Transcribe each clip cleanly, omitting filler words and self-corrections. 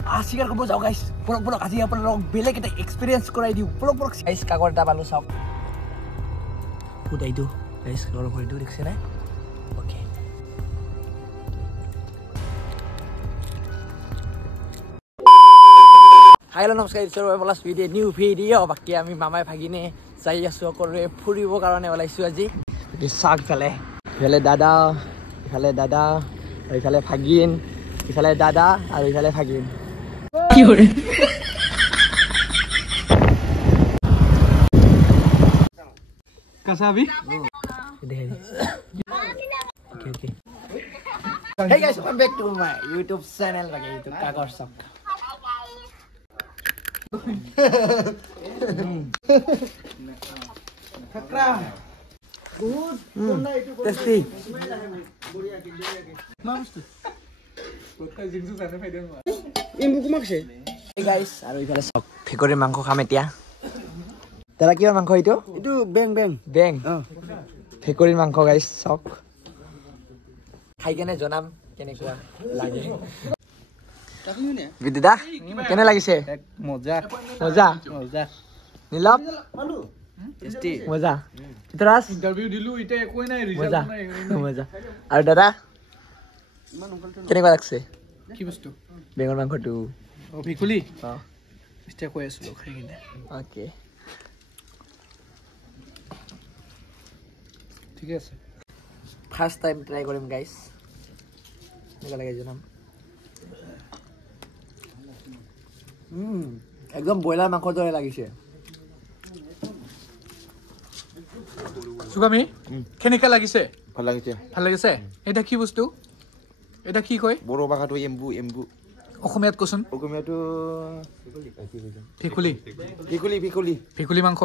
শিকাৰ কৰিব যাওঁ গাইছ পৰক পৰক আজি আপোনালোকক বেলেগ এটা এক্সপিৰিয়েঞ্চ কৰাই দিওঁ পৰক পৰক গাইছ কাগৰ এটা পালোঁ চাওক ফুটাইটো গাইছ কাগৰ ভৰিটো দেখিছে নে অ'কে হেল্ল' নমস্কাৰ it's plus video' new video' বাকী আমি মামাই ভাগিনে যাই আছোঁ সকলোৱে ফুৰিবৰ কাৰণে ওলাইছোঁ আজি চাওক ইফালে দাদা আৰু ইফালে ভাগিন ইফালে দাদা আৰু ইফালে ভাগিন কি কৰে কাসাবি okay hey guys welcome back to my YouTube channel lagi itu Kagor Sok Kakra good tasty mamastu podcast jingsu sana faida ma imbu kumakse hey guys aru ifale sok phekori mangkho kham etia tara kior mangkho itu beng phekori mangkho guys sok খাই কেনে জনাম কেনেকুৱা লাগে বিদিদা কেনে লাগিছে মজা নীলপ tasty মজা চিত্ৰাস interview দিলু ইতে একোই নাই ৰিজাল্ট নাই মজা আৰু দাদা কেনেকুৱা লাগছে কি বস্তু বেঙৰ মাংসটো ও ভিকুলি ইতে কৈ আছো খাই কিনে ওকে ঠিক আছে ফার্স্ট টাইম ট্রাই করিম গাইস কেনেকুৱা লাগে জনাম একদম বয়লাৰ মাংসৰ দৰে লাগিছে সুগামি কেনেকুৱা লাগিছে ভাল লাগিছে এটা কি বস্তু এটা কি কয় বড় ভাষাটো এম্বু অসমীয়াত কোচোন অসমীয়াটো ফেকুলি মাংস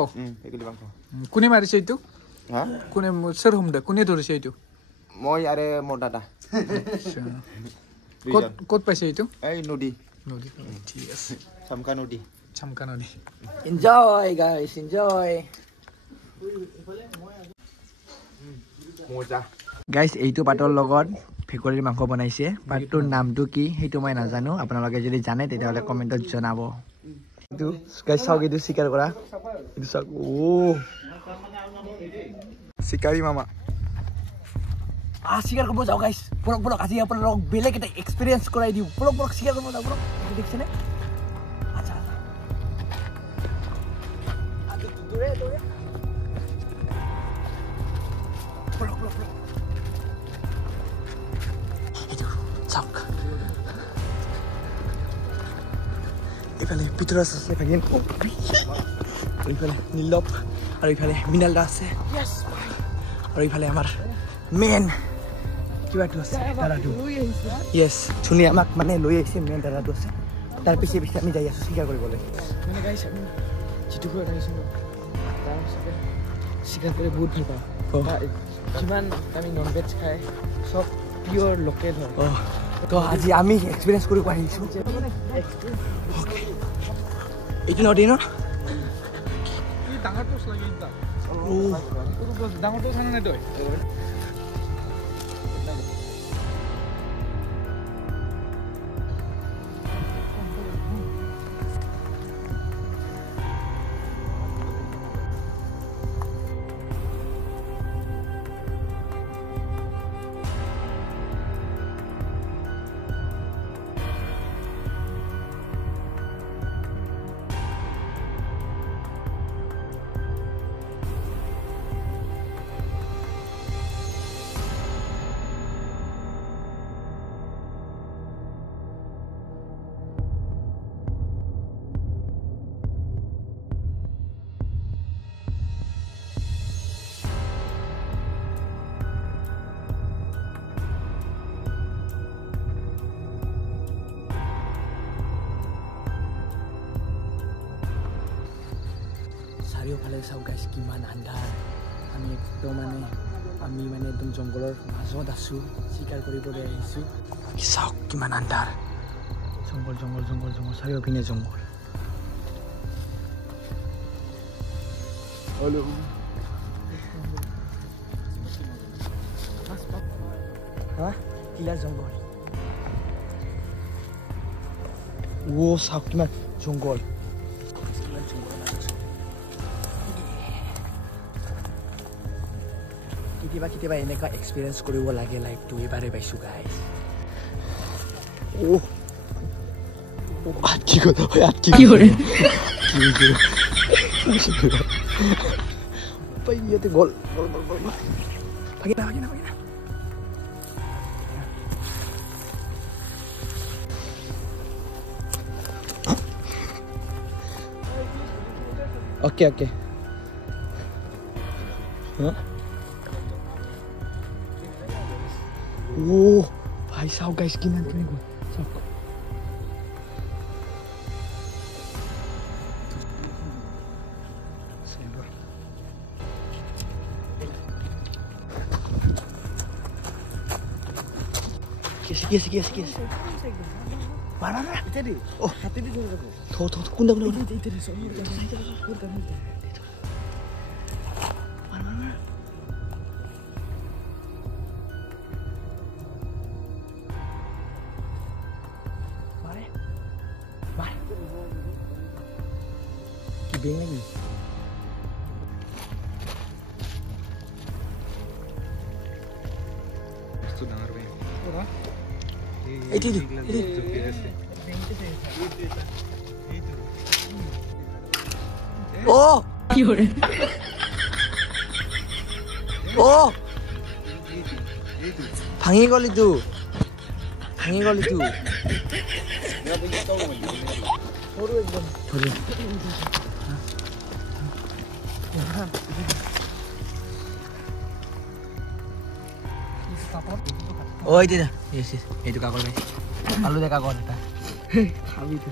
কোনে মাৰিছে এইটো কোনে সৰ হুমদা কোনে ধৰিছে এইটো মই আৰে মোৰ দাদা ক'ত পাইছে এইটো এই নদী ঠিক আছে চামকা নদী এনজয় গাইস এনজয় মজা গাইস এইটো পাতৰ লগত ফেকুৰিৰ মাংস বনাইছে পাতটোৰ নামটো কি সেইটো মই নাজানো আপোনালোকে যদি জানে তেতিয়াহ'লে কমেণ্টত জনাব এইটো গাইস চাওক এইটো চিকাৰ কৰা এইটো চাওক শিকাৰী মামা শিকাৰ কৰিব যাওঁ গাইছ পৰক পৰক আজি আপোনালোকক বেলেগ এটা এক্সপিৰিয়েঞ্চ কৰাই দিওঁ পৰক পৰক শিকাৰ কৰিব যাওঁ পৰক দেখিছেনে আচ্ছা দূৰে পৰক এইটো চাওক এইফালে ভিতৰত আছে ভাগিন এইফালে নীলপ আৰু ইফালে মিনাল দা আছে আৰু ইফালে আমাৰ মেন কিবাটো আছে দাদাটো ইয়েছ ধুনীয়া আমাক মানে লৈ আহিছে মেন দাদাটো আছে তাৰ পিছে আমি যাই আছোঁ চিকাৰ কৰিবলৈ মানে গাইছ আমি যিটো ঘৰত আহিছোঁ ন তাৰ পিছতে চিকাৰ কৰি বহুত ভাল পাওঁ যিমান আমি নন ভেজ খাই চব পিয়'ৰ লোকেল হয় তো আজি আমি এক্সপিৰিয়েঞ্চ কৰিব আহিছোঁ এইটো নদী ন ডাঙৰটো লাগি ডাঙৰটো চানা নাই তই চাৰিওফালে চাওক গাইছ কিমান আন্ধাৰ আমি একদম জংঘলৰ মাজত আছোঁ চিকাৰ কৰিবলৈ আহিছোঁ চাওক কিমান আন্ধাৰ জংঘল চাৰিওপিনে জংঘল কিলা জংঘল ও চাওক কিমান জংঘল কেতিয়াবা এনেকুৱা এক্সপিৰিয়েঞ্চ কৰিব লাগে লাইফটো এবাৰে পাইছোঁ গাইজ কি কথা কি কৰে ইয়াতে গ'ল ভাগিনা Okay. Huh? Oh, भाई साहब guys किन को साहब Kies. Mana? Itu di. Oh, hati di dulu aku. Tuh, kunda. Itu di sono. Mana? Mari. Kibeng lagi. Sudah ngarep. Ora. Itu. Oh, gimana? Oh, ভাঙি গ'ল itu. Oh itu dah, yes, itu kakor guys. Lalu deh kakor kita. Kami itu.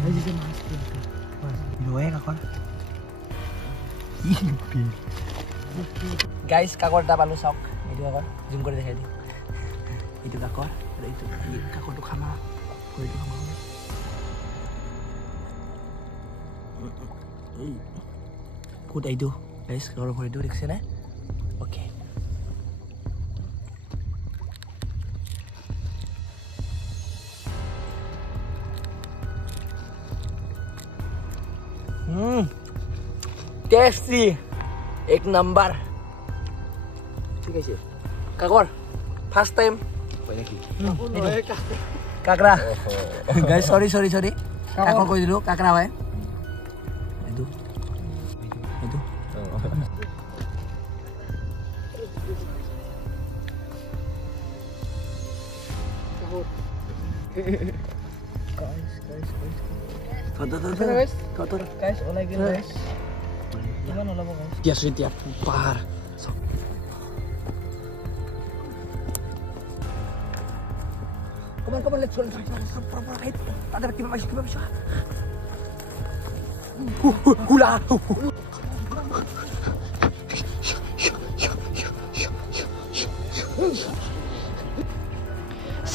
Aja sih mas. Dua ya kakor. Guys, kakor dah palu sok. Itu kakor, zoom kore dekhai di. Itu kakor, ada itu. Kakor tuh kama. Kor itu kama. Kuda itu, guys, kalau kor itu dikse na. Oke. Tasty एक number ठीक है काकोर first time काकरा guys sorry काकोर কই দিলো काकरा ভাই এদু Kotor guys, oleh guys. Gimana olah guys? Ya sudah tiap par. Come on, let's go. Right. Ada kita masih. Hula.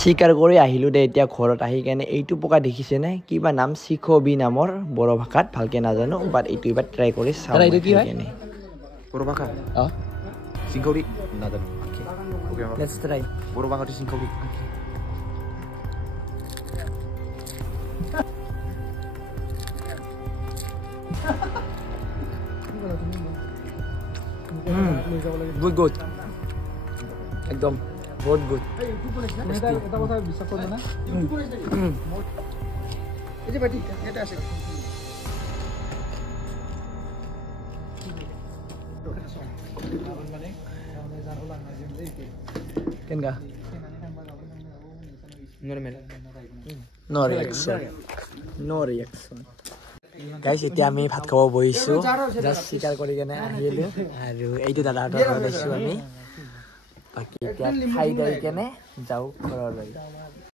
শিকাৰ কৰি আহিলো দে এতিয়া ঘৰত আহি কেনে এইটো পোকা দেখিছে নে কিবা নাম শিখবি নামৰ বড় ভাষাত ভালকে নাজানো বাট এইটো এবাৰ ট্ৰাই কৰি চাও এইটো কি হয় বড় ভাষা শিখবি নাজানো ওকে লেটস ট্ৰাই বড় ভাষাটো শিখবি গুড একদম বহুত গুড এটা কথা বিশ্বাস করবে না এই যে বাটি এটা আছে কেনকা নরমাল নো রিঅ্যাকশন গাইস এতিয়া আমি ভাত খাব বহিছো জাস্ট শিকাৰ কৰি কেনে আহিলো আৰু এইটো দাদাহঁতৰ ঘৰত আছো আমি বাকি এতিয়া খাই দাই কেনে যাও ঘৰলৈ